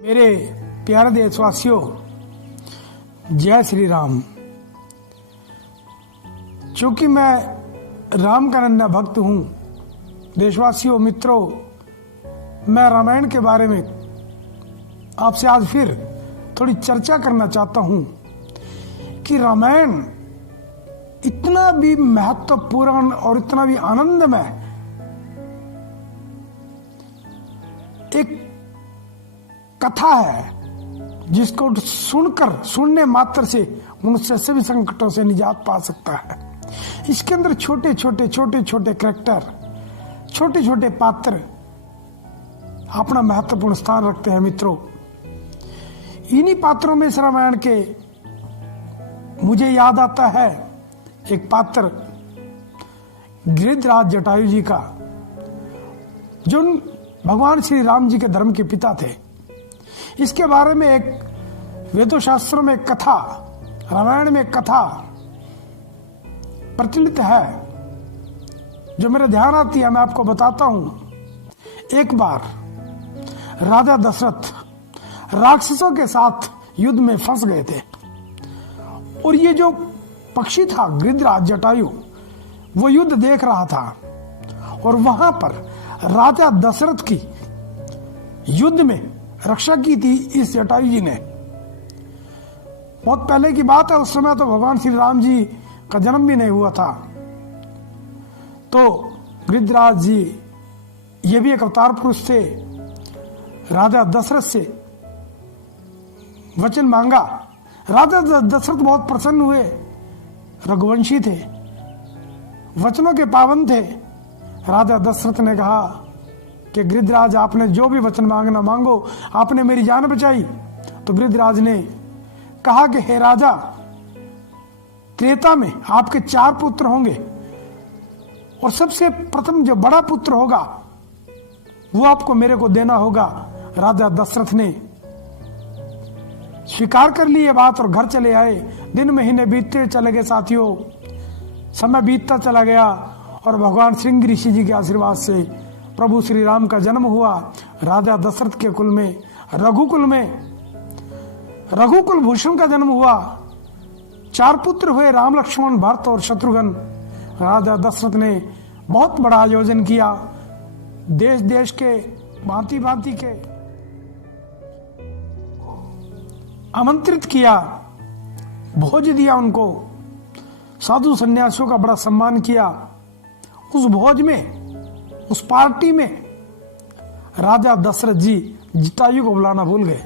मेरे प्यारे देशवासियों, जय श्री राम। चूंकि मैं राम का नन्हा भक्त हूँ, देशवासियों मित्रों, मैं रामायण के बारे में आपसे आज फिर थोड़ी चर्चा करना चाहता हूँ कि रामायण इतना भी महत्वपूर्ण और इतना भी आनंदमय एक कथा है जिसको सुनने मात्र से मनुष्य सभी संकटों से निजात पा सकता है। इसके अंदर छोटे छोटे कैरेक्टर, छोटे छोटे पात्र अपना महत्वपूर्ण स्थान रखते हैं। मित्रों, इन्हीं पात्रों में इस रामायण के मुझे याद आता है एक पात्र गिरिधराज जटायु जी का, जो भगवान श्री राम जी के धर्म के पिता थे। इसके बारे में एक वेदों शास्त्रों में कथा, रामायण में कथा प्रचलित है जो मेरे ध्यान आती है, मैं आपको बताता हूं। एक बार राजा दशरथ राक्षसों के साथ युद्ध में फंस गए थे और ये जो पक्षी था गिरिधराज जटायु, वो युद्ध देख रहा था और वहां पर राजा दशरथ की युद्ध में रक्षा की थी इस जटायु जी ने। बहुत पहले की बात है, उस समय तो भगवान श्री राम जी का जन्म भी नहीं हुआ था। तो गिरिधराज जी ये भी एक अवतार पुरुष थे। राजा दशरथ से वचन मांगा। राजा दशरथ बहुत प्रसन्न हुए, रघुवंशी थे, वचनों के पावन थे। राजा दशरथ ने कहा कि गिरिधराज, आपने जो भी वचन मांगना मांगो, आपने मेरी जान बचाई। तो गिरिधराज ने कहा कि हे राजा, त्रेता में आपके 4 पुत्र होंगे और सबसे प्रथम जो बड़ा पुत्र होगा वो आपको मेरे को देना होगा। राजा दशरथ ने स्वीकार कर ली ये बात और घर चले आए। दिन महीने बीतते चले गए साथियों, समय बीतता चला गया और भगवान श्रृंगी ऋषि जी के आशीर्वाद से प्रभु श्री राम का जन्म हुआ। राजा दशरथ के कुल में, रघुकुल भूषण का जन्म हुआ। 4 पुत्र हुए, राम, लक्ष्मण, भरत और शत्रुघ्न। राजा दशरथ ने बहुत बड़ा आयोजन किया, देश देश के भांति भांति के आमंत्रित किया, भोज दिया उनको, साधु सन्यासियों का बड़ा सम्मान किया। उस भोज में, उस पार्टी में राजा दशरथ जी जटायु को बुलाना भूल गए।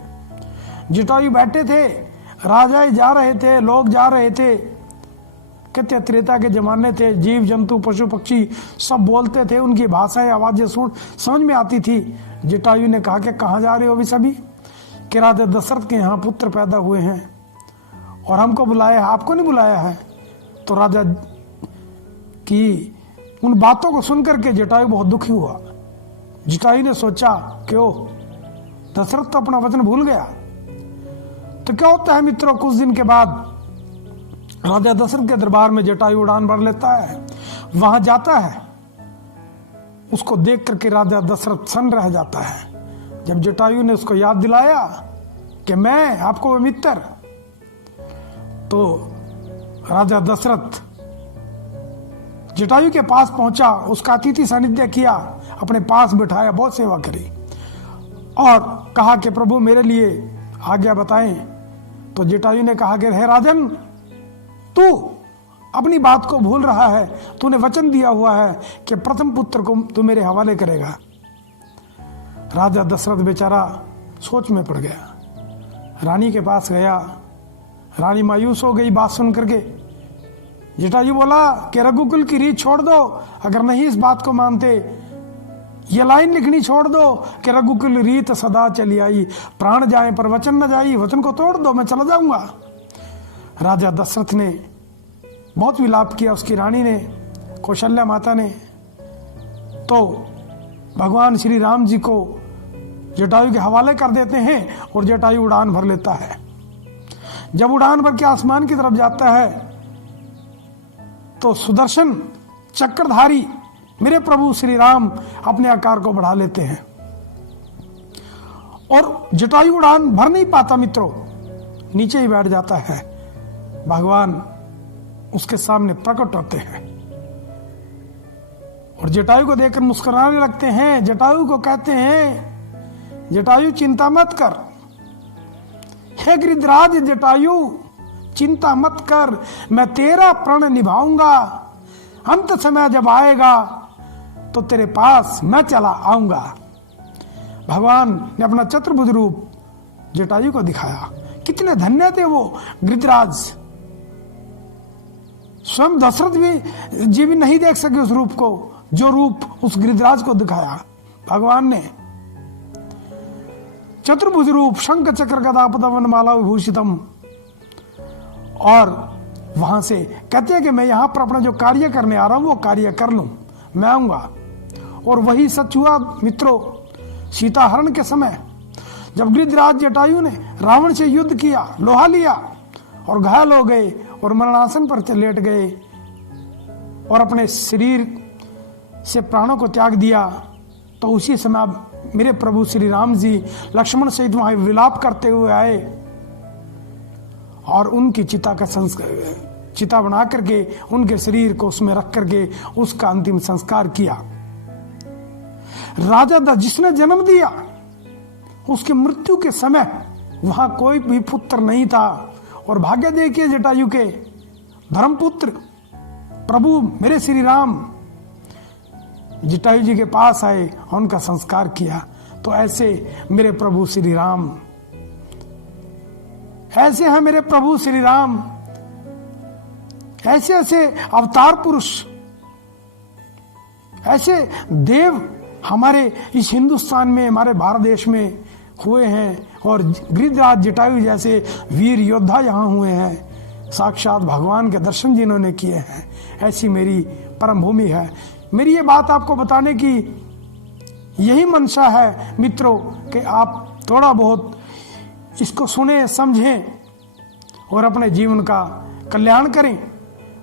जटायु बैठे थे, राजा जा रहे थे, लोग जा रहे थे। कहते त्रेता के जमाने थे, जीव जंतु पशु पक्षी सब बोलते थे, उनकी भाषाएं आवाजें समझ में आती थी। जटायु ने कहा कि कहाँ जा रहे हो अभी सभी? कि राजा दशरथ के यहाँ पुत्र पैदा हुए हैं और हमको बुलाया है, आपको नहीं बुलाया है। तो राजा की उन बातों को सुनकर के जटायु बहुत दुखी हुआ। जटायु ने सोचा क्यों, दशरथ तो अपना वचन भूल गया। तो क्या होता है मित्रों, कुछ दिन के बाद राजा दशरथ के दरबार में जटायु उड़ान भर लेता है, वहां जाता है। उसको देख करके राजा दशरथ सन्न रह जाता है। जब जटायु ने उसको याद दिलाया कि मैं आपको मित्र, तो राजा दशरथ जटायु के पास पहुंचा, उसका अतिथि सानिध्य किया, अपने पास बिठाया, बहुत सेवा करी और कहा कि प्रभु मेरे लिए आज्ञा बताएं। तो जटायु ने कहा कि हे राजन, तू अपनी बात को भूल रहा है, तूने वचन दिया हुआ है कि प्रथम पुत्र को तू मेरे हवाले करेगा। राजा दशरथ बेचारा सोच में पड़ गया, रानी के पास गया। रानी मायूस हो गई बात सुन करके। जटायु बोला कि रघुकुल की रीत छोड़ दो, अगर नहीं इस बात को मानते, ये लाइन लिखनी छोड़ दो कि रघुकुल रीत सदा चली आई, प्राण जाए पर वचन न जाई, वचन को तोड़ दो, मैं चला जाऊंगा। राजा दशरथ ने बहुत विलाप किया, उसकी रानी ने, कौशल्या माता ने। तो भगवान श्री राम जी को जटायु के हवाले कर देते हैं और जटायु उड़ान भर लेता है। जब उड़ान भर के आसमान की तरफ जाता है तो सुदर्शन चक्रधारी मेरे प्रभु श्री राम अपने आकार को बढ़ा लेते हैं और जटायु उड़ान भर नहीं पाता मित्रों, नीचे ही बैठ जाता है। भगवान उसके सामने प्रकट होते हैं और जटायु को देखकर मुस्कुराने लगते हैं। जटायु को कहते हैं, जटायु चिंता मत कर, हे गिरिधराज जटायु चिंता मत कर, मैं तेरा प्रण निभाऊंगा। अंत समय जब आएगा तो तेरे पास मैं चला आऊंगा। भगवान ने अपना चतुर्भुज रूप जटायु को दिखाया। कितने धन्य थे वो गिरिधराज। स्वयं दशरथ जी भी नहीं देख सके उस रूप को, जो रूप उस गिरिधराज को दिखाया भगवान ने। चतुर्भुज रूप, शंख चक्र गदा पद्म वनमाला विभूषितम। और वहां से कहते हैं कि मैं यहां पर अपना जो कार्य करने आ रहा हूं वो कार्य कर लूं, मैं आऊंगा। और वही सच हुआ मित्रों, सीता हरण के समय जब गिरिधराज जटायु ने रावण से युद्ध किया, लोहा लिया और घायल हो गए और मरणासन पर लेट गए और अपने शरीर से प्राणों को त्याग दिया, तो उसी समय मेरे प्रभु श्री राम जी लक्ष्मण सहित वहां विलाप करते हुए आए और उनकी चिता बना करके उनके शरीर को उसमें रख करके उसका अंतिम संस्कार किया। राजा दशरथ जिसने जन्म दिया, उसके मृत्यु के समय वहां कोई भी पुत्र नहीं था। और भाग्य देखिए जटायु के, धर्मपुत्र प्रभु मेरे श्री राम जटायु जी के पास आए और उनका संस्कार किया। तो ऐसे मेरे प्रभु श्री राम, ऐसे हैं मेरे प्रभु श्री राम, ऐसे ऐसे अवतार पुरुष, ऐसे देव हमारे इस हिंदुस्तान में, हमारे भारत देश में हुए हैं। और गिरिधराज जटायु जैसे वीर योद्धा यहाँ हुए हैं, साक्षात भगवान के दर्शन जिन्होंने किए हैं। ऐसी मेरी परम भूमि है। मेरी ये बात आपको बताने की यही मंशा है मित्रों कि आप थोड़ा बहुत इसको सुने, समझें और अपने जीवन का कल्याण करें,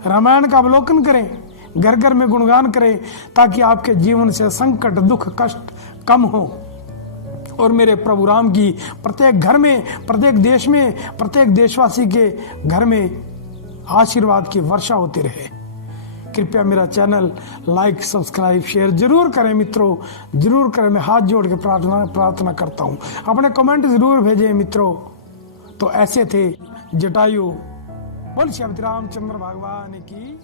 रामायण का अवलोकन करें, घर घर में गुणगान करें, ताकि आपके जीवन से संकट दुख कष्ट कम हो और मेरे प्रभु राम की प्रत्येक घर में, प्रत्येक देश में, प्रत्येक देशवासी के घर में आशीर्वाद की वर्षा होती रहे। कृपया मेरा चैनल लाइक सब्सक्राइब शेयर जरूर करें मित्रों, जरूर करें। मैं हाथ जोड़ के प्रार्थना करता हूं। अपने कमेंट जरूर भेजें मित्रों। तो ऐसे थे जटायु। बोल श्री रामचंद्र भगवान की।